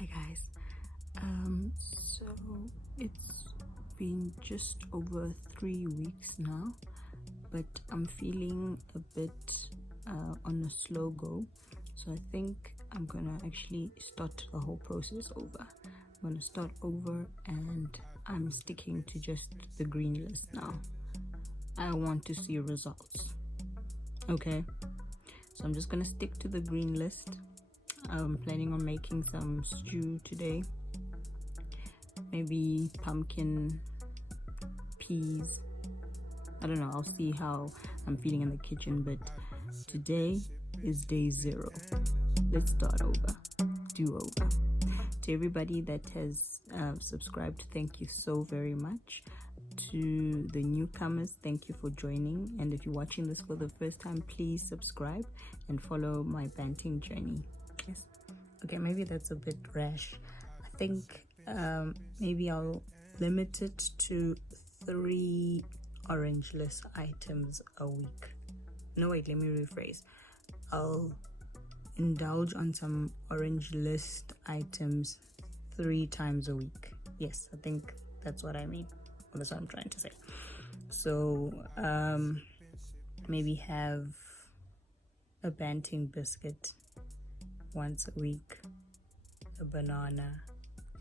Hi guys. So it's been just over 3 weeks now, but I'm feeling a bit on a slow go. So I think I'm gonna actually start the whole process over. I'm gonna start over and I'm sticking to just the green list now. I want to see results. Okay, so I'm just gonna stick to the green list. I'm planning on making some stew today, maybe pumpkin, peas. I don't know, I'll see how I'm feeling in the kitchen, but today is day 0. Let's start over, do over. To everybody that has subscribed, thank you so very much. To the newcomers, thank you for joining, and if you're watching this for the first time, please subscribe and follow my Banting journey. Yes. Okay, maybe that's a bit rash. I think maybe I'll limit it to 3 orange list items a week. No, wait, let me rephrase. I'll indulge on some orange list items 3 times a week. Yes, I think that's what I mean. That's what I'm trying to say. So maybe have a Banting biscuit once a week, a banana,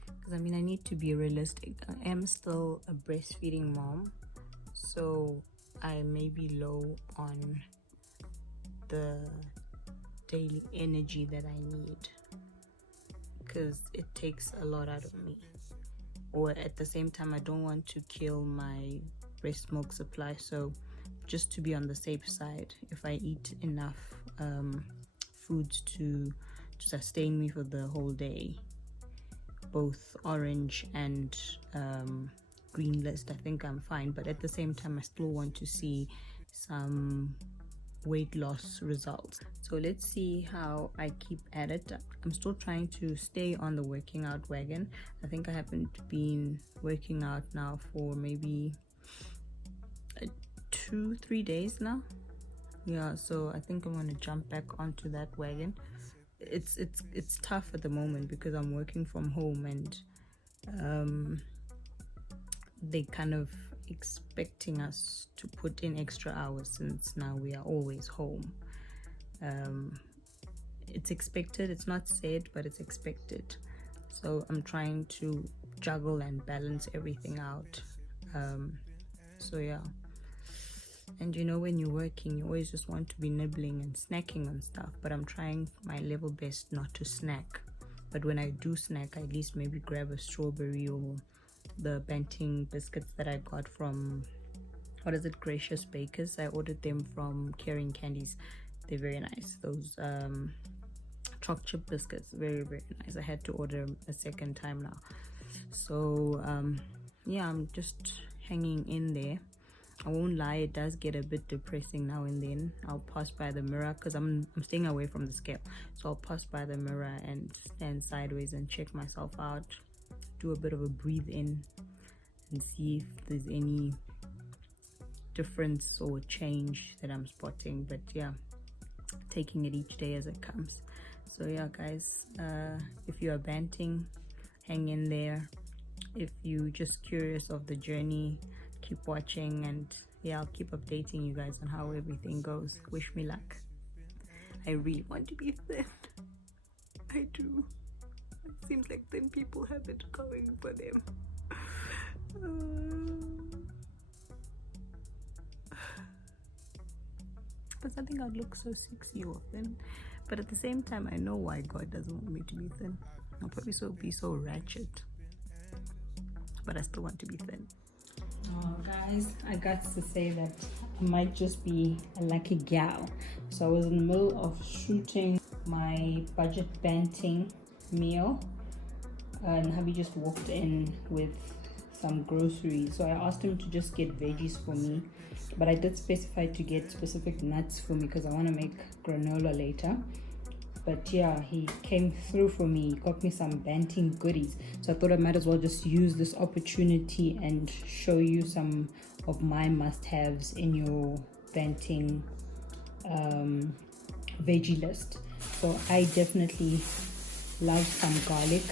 because I mean, I need to be realistic. I am still a breastfeeding mom, so I may be low on the daily energy that I need, because it takes a lot out of me. Or at the same time, I don't want to kill my breast milk supply, so just to be on the safe side, if I eat enough foods to sustain me for the whole day, both orange and green list, I think I'm fine. But at the same time, I still want to see some weight loss results. So let's see how I keep at it. I'm still trying to stay on the working out wagon. I think I haven't been working out now for maybe 2-3 days now. Yeah, so I think I'm gonna jump back onto that wagon. It's tough at the moment because I'm working from home, and they kind of expecting us to put in extra hours since now we are always home. It's expected, it's not said, but it's expected. So I'm trying to juggle and balance everything out. So yeah. And you know, when you're working, you always just want to be nibbling and snacking on stuff, but I'm trying my level best not to snack. But when I do snack, I at least maybe grab a strawberry or the Banting biscuits that I got from, what is it, Gracious Bakers. I ordered them from Caring Candies. They're very nice. Those choc chip biscuits, very, very nice. I had to order a second time now. So yeah, I'm just hanging in there. I won't lie, it does get a bit depressing now and then. I'll pass by the mirror because I'm staying away from the scale, so I'll pass by the mirror and stand sideways and check myself out, do a bit of a breathe in and see if there's any difference or change that I'm spotting. But yeah, taking it each day as it comes. So yeah guys, if you are Banting, hang in there. If you just curious of the journey, keep watching, and yeah, I'll keep updating you guys on how everything goes. Wish me luck. I really want to be thin. I do. It seems like thin people have it going for them. But I think I'd look so sexy or thin. But at the same time, I know why God doesn't want me to be thin. I'll probably be so ratchet, but I still want to be thin. Oh guys, I got to say that I might just be a lucky gal. So I was in the middle of shooting my budget Banting meal, and hubby just walked in with some groceries. So I asked him to just get veggies for me, but I did specify to get specific nuts for me because I want to make granola later. But yeah, he came through for me. He got me some Banting goodies. So I thought I might as well just use this opportunity and show you some of my must-haves in your Banting veggie list. So I definitely love some garlic.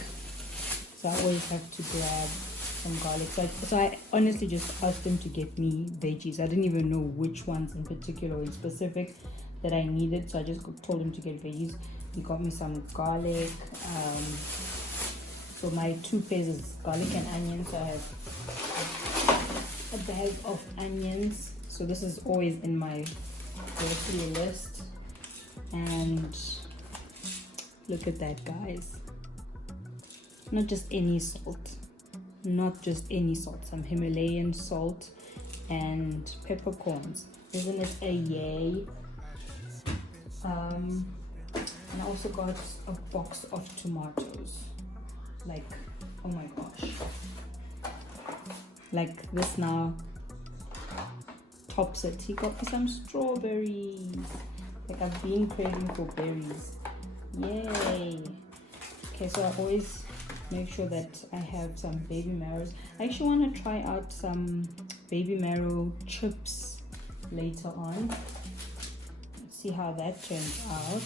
so I always have to grab some garlic. So I honestly just asked him to get me veggies. I didn't even know which ones in particular or in specific that I needed, so I just told him to get veggies. He got me some garlic. So my 2 pairs is garlic and onions. So I have a bag of onions. So this is always in my grocery list. And look at that, guys. Not just any salt. Not just any salt. Some Himalayan salt and peppercorns. Isn't it a yay? And I also got a box of tomatoes. Like, oh my gosh. Like this now tops it. He got me some strawberries. Like I've been craving for berries. Yay. Okay, so I always make sure that I have some baby marrows. I actually want to try out some baby marrow chips later on. Let's see how that turns out.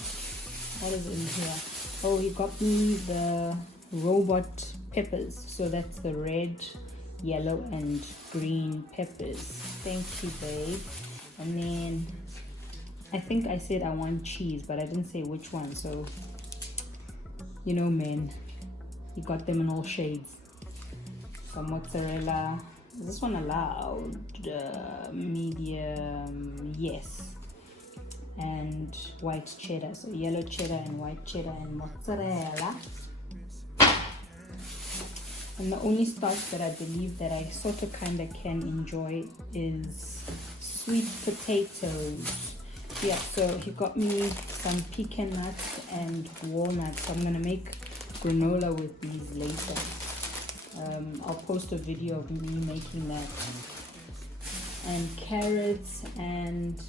What is in here? Oh, he got me the robot peppers. So that's the red, yellow, and green peppers. Thank you, babe. And then I think I said I want cheese, but I didn't say which one. So, you know, men, you got them in all shades. Some mozzarella. Is this one allowed? Medium, yes. And white cheddar. So yellow cheddar and white cheddar and mozzarella. And the only starch that I believe that I sort of kind of can enjoy is sweet potatoes. Yeah, so he got me some pecan nuts and walnuts. So I'm gonna make granola with these later. I'll post a video of me making that. And carrots and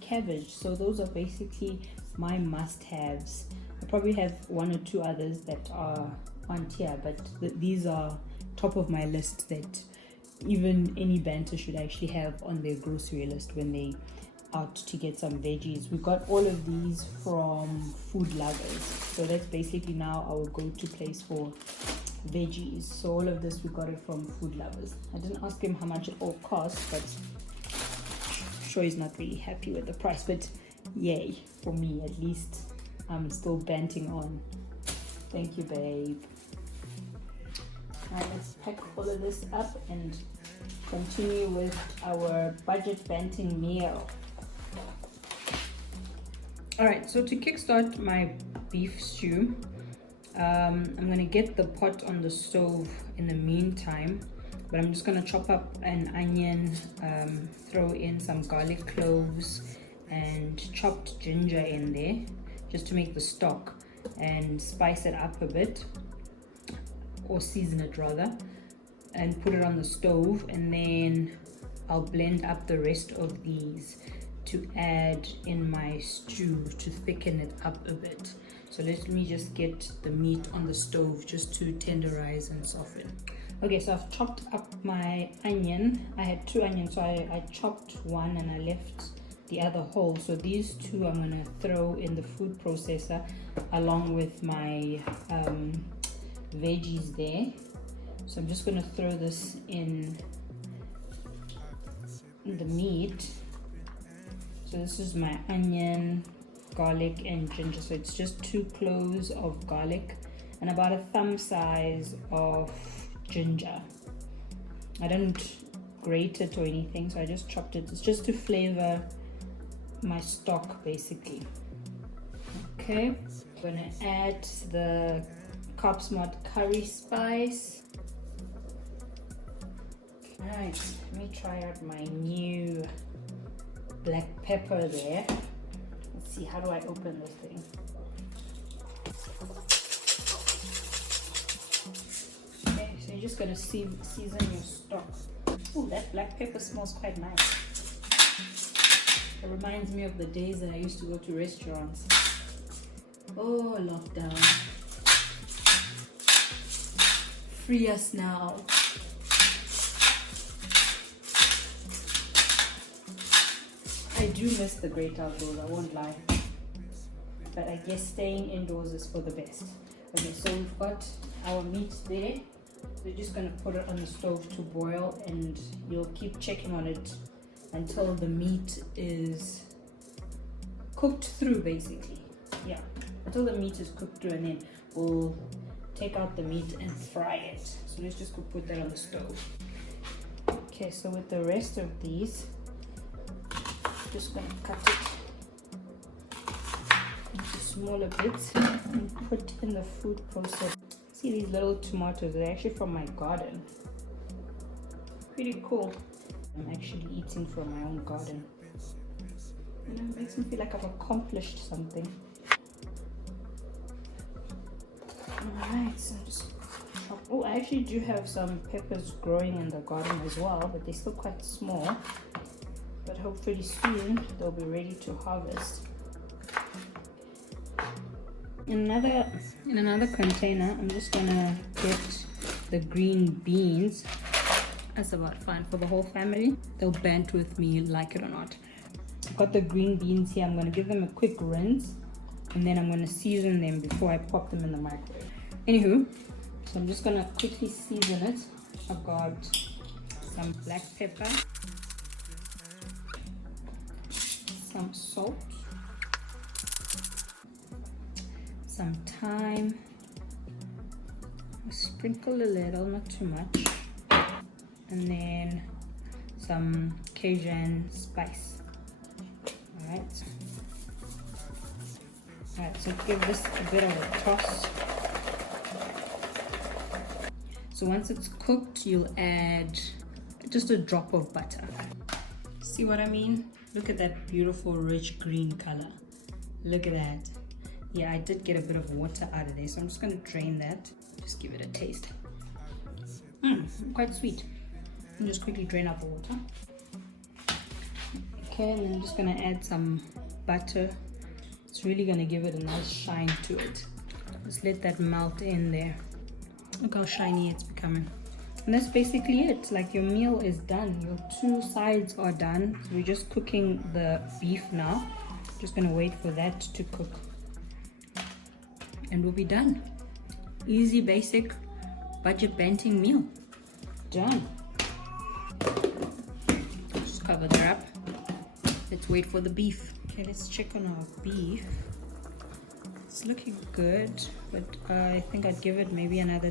cabbage. So those are basically my must-haves. I probably have 1 or 2 others that are on tier, but these are top of my list that even any banter should actually have on their grocery list when they out to get some veggies. We got all of these from Food Lovers, so that's basically now our go-to place for veggies. So all of this we got it from Food Lovers. I didn't ask him how much it all cost, but I'm sure he's not really happy with the price, but yay, for me at least. I'm still banting on. Thank you, babe. Now let's pack all of this up and continue with our budget banting meal. Alright, so to kickstart my beef stew, I'm going to get the pot on the stove in the meantime, but I'm just going to chop up an onion, throw in some garlic cloves and chopped ginger in there just to make the stock, and spice it up a bit, or season it rather, and put it on the stove, and then I'll blend up the rest of these to add in my stew to thicken it up a bit. So let me just get the meat on the stove just to tenderize and soften. Okay, so I've chopped up my onion. I had 2 onions, so I chopped one and I left the other whole. So these 2 I'm gonna throw in the food processor along with my veggies there. So I'm just gonna throw this in the meat. So this is my onion, garlic and ginger. So it's just 2 cloves of garlic and about a thumb size of ginger. I didn't grate it or anything, so I just chopped it. It's just to flavor my stock basically. Okay, I'm gonna add the Kassandra curry spice. Alright, let me try out my new black pepper there. Let's see, how do I open this thing? Okay, so you're just gonna season your stock. Oh, that black pepper smells quite nice. It reminds me of the days that I used to go to restaurants. Oh, lockdown. Free us now. I do miss the great outdoors, I won't lie. But I guess staying indoors is for the best. Okay, so we've got our meat there. We're just gonna put it on the stove to boil, and you'll keep checking on it until the meat is cooked through, basically. Yeah, until the meat is cooked through, and then we'll take out the meat and fry it. So let's just go put that on the stove. Okay, so with the rest of these, just gonna cut it into smaller bits and put in the food processor. See these little tomatoes? They're actually from my garden. Pretty cool. I'm actually eating from my own garden. And it makes me feel like I've accomplished something. Alright, so just chop. Oh, I actually do have some peppers growing in the garden as well, but they're still quite small. But hopefully soon they'll be ready to harvest. In another container, I'm just gonna get the green beans. That's about fine for the whole family. They'll band with me, like it or not. I've got the green beans here. I'm gonna give them a quick rinse, and then I'm gonna season them before I pop them in the microwave. Anywho, so I'm just gonna quickly season it. I've got some black pepper, some salt, some thyme, sprinkle a little, not too much, and then some Cajun spice. Alright, so give this a bit of a toss. So once it's cooked, you'll add just a drop of butter. See what I mean? Look at that beautiful rich green color. Look at that. Yeah, I did get a bit of water out of there, so I'm just going to drain that. Just give it a taste. Quite sweet. And just quickly drain out the water. Okay, and I'm just going to add some butter. It's really going to give it a nice shine to it. Just let that melt in there. Look how shiny it's becoming. And that's basically it. Like, your meal is done. Your two sides are done. So we're just cooking the beef now. Just going to wait for that to cook. And we'll be done. Easy, basic, budget Banting meal. Done. Just cover the wrap. Let's wait for the beef. Okay, let's check on our beef. It's looking good, but I think I'd give it maybe another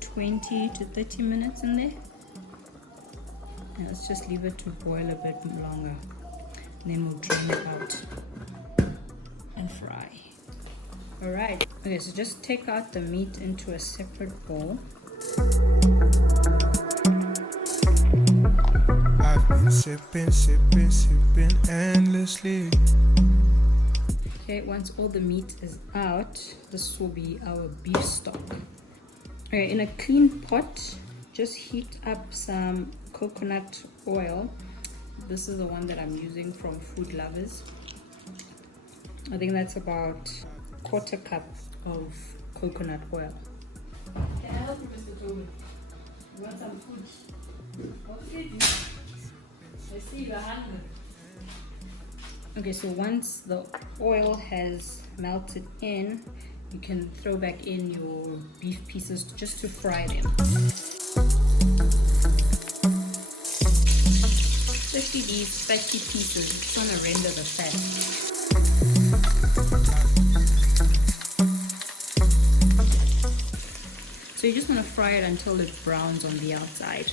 20 to 30 minutes in there. Now let's just leave it to boil a bit longer. And then we'll drain it out and fry. Alright, okay, so just take out the meat into a separate bowl. I've been sipping endlessly. Okay, once all the meat is out, this will be our beef stock. Okay, in a clean pot, just heat up some coconut oil. This is the one that I'm using from Food Lovers. I think that's about a quarter cup of coconut oil. Can I help you, Mr. Toby? You want some food? What did you? I see you're hungry. Okay, so once the oil has melted in, you can throw back in your beef pieces just to fry them. Especially these fatty pieces, just want to render the fat. So you just want to fry it until it browns on the outside.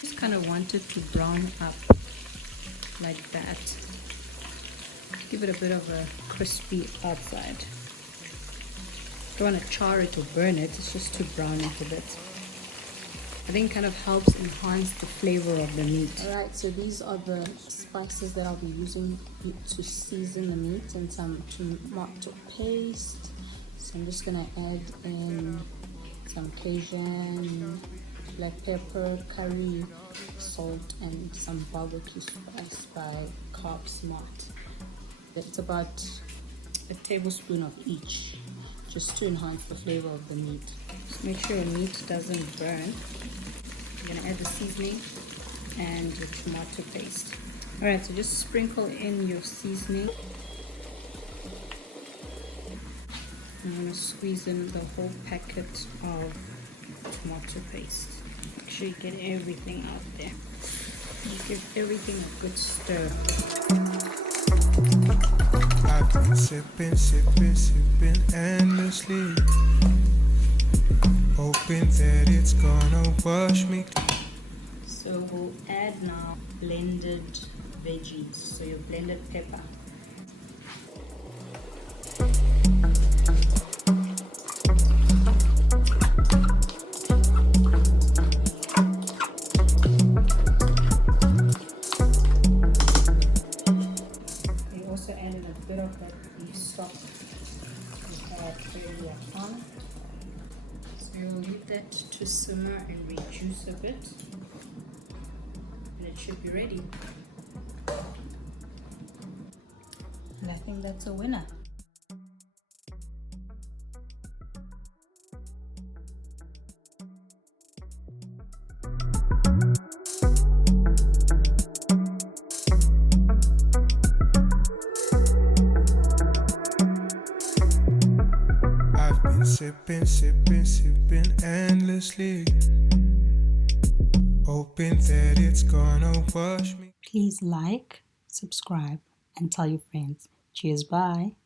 Just kind of want it to brown up like that. Give it a bit of a crispy outside. Don't want to char it or burn it, it's just to brown it a bit. I think it kind of helps enhance the flavor of the meat. Alright, so these are the spices that I'll be using to season the meat, and some tomato paste. So I'm just going to add in some Cajun, black pepper, curry, salt, and some barbecue spice by Carb Smart. It's about a tablespoon of each, just to enhance the flavor of the meat. Just make sure your meat doesn't burn. You're gonna add the seasoning and the tomato paste. Alright, so just sprinkle in your seasoning. I'm going to squeeze in the whole packet of tomato paste. Make sure you get everything out there. Give everything a good stir. I've been sipping endlessly, hoping that it's gonna wash me. So we'll add now blended veggies, so your blended pepper. We also added a bit of that beef stock with our teriyaki on. So we'll leave that to simmer and reduce a bit. And it should be ready. And I think that's a winner. I've been sipping endlessly, hoping that it's gonna wash me. Please like, subscribe, and tell your friends. Cheers, bye.